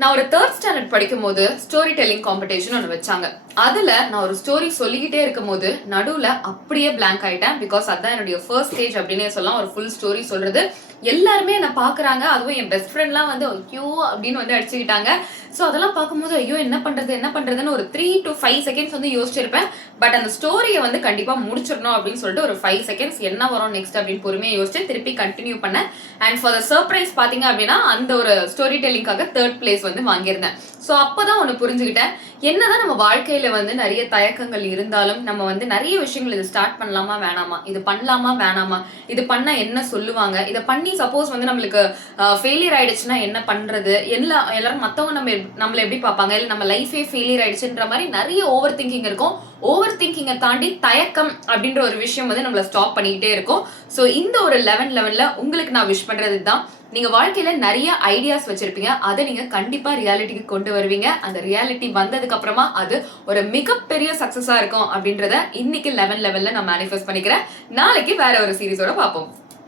நான் ஒரு 3rd standard படிக்கும்போது ஸ்டோரி டெல்லிங் காம்படிஷன் ஒன்று வச்சாங்க. அதுல நான் ஒரு ஸ்டோரி சொல்லிக்கிட்டே இருக்கும்போது நடுவுல அப்படியே பிளாங்க் ஆயிட்டேன். பிகாஸ் அதான் என்னுடைய ஃபர்ஸ்ட் ஸ்டேஜ் அப்படின்னே சொல்லலாம். ஒரு ஃபுல் ஸ்டோரி சொல்றது. எல்லாருமே என்ன பாக்குறாங்க. அதுவும் என் பெஸ்ட் ஃப்ரெண்ட்லாம் வந்து ஐயோ அப்படின்னு வந்து அடிச்சுக்கிட்டாங்க. ஸோ அதெல்லாம் பார்க்கும்போது ஐயோ என்ன பண்றதுன்னு ஒரு 3 to 5 செகண்ட்ஸ் வந்து யோசிச்சிருப்பேன். பட் அந்த ஸ்டோரியை வந்து கண்டிப்பா முடிச்சிடணும் அப்படின்னு சொல்லிட்டு ஒரு 5 செகண்ட்ஸ் என்ன வரும் நெக்ஸ்ட் அப்படின்னு பொறுமையா யோசிச்சு திருப்பி கண்டினியூ பண்ணேன். அண்ட் ஃபார் த சர்ப்ரைஸ் பாத்தீங்க அப்படின்னா அந்த ஒரு ஸ்டோரி டெல்லிங்காக 3rd பிளேஸ் வந்து வாங்கியிருந்தேன். ஸோ அப்பதான் ஒன்று புரிஞ்சுக்கிட்டேன். என்னதான் நம்ம வாழ்க்கையில வந்து நிறைய தயக்கங்கள் இருந்தாலும் நம்ம வந்து நிறைய விஷயங்கள் இது ஸ்டார்ட் பண்ணலாமா வேணாமா, இது பண்ணலாமா வேணாமா, இது பண்ணா என்ன சொல்லுவாங்க, இதை பண்ணி சப்போஸ் வந்து நம்மளுக்கு ஃபெயிலியர் ஆயிடுச்சுன்னா என்ன பண்றது, எல்லாரும் மத்தவங்க நம்மள எப்படி பார்ப்பாங்க, இல்லை நம்ம லைஃபே ஃபெயிலியர் ஆயிடுச்சுன்ற மாதிரி நிறைய ஓவர் திங்கிங் இருக்கும். ஓவர் திங்கிங்கை தாண்டி தயக்கம் அப்படின்ற ஒரு விஷயம் வந்து நம்மள ஸ்டாப் பண்ணிக்கிட்டே இருக்கும். ஸோ இந்த ஒரு 11-11ல உங்களுக்கு நான் விஷ் பண்றது தான். நீங்க வாழ்க்கையில நிறைய ஐடியாஸ் வச்சிருப்பீங்க. அதை நீங்க கண்டிப்பா ரியாலிட்டிக்கு கொண்டு வருவீங்க. அந்த ரியாலிட்டி வந்ததுக்கு அப்புறமா அது ஒரு மிகப்பெரிய சக்சஸா இருக்கும் அப்படின்றத இன்னைக்கு 11-11ல நான் மேனிஃபெஸ்ட் பண்ணிக்கிறேன். நாளைக்கு வேற ஒரு சீரிஸோட பார்ப்போம்.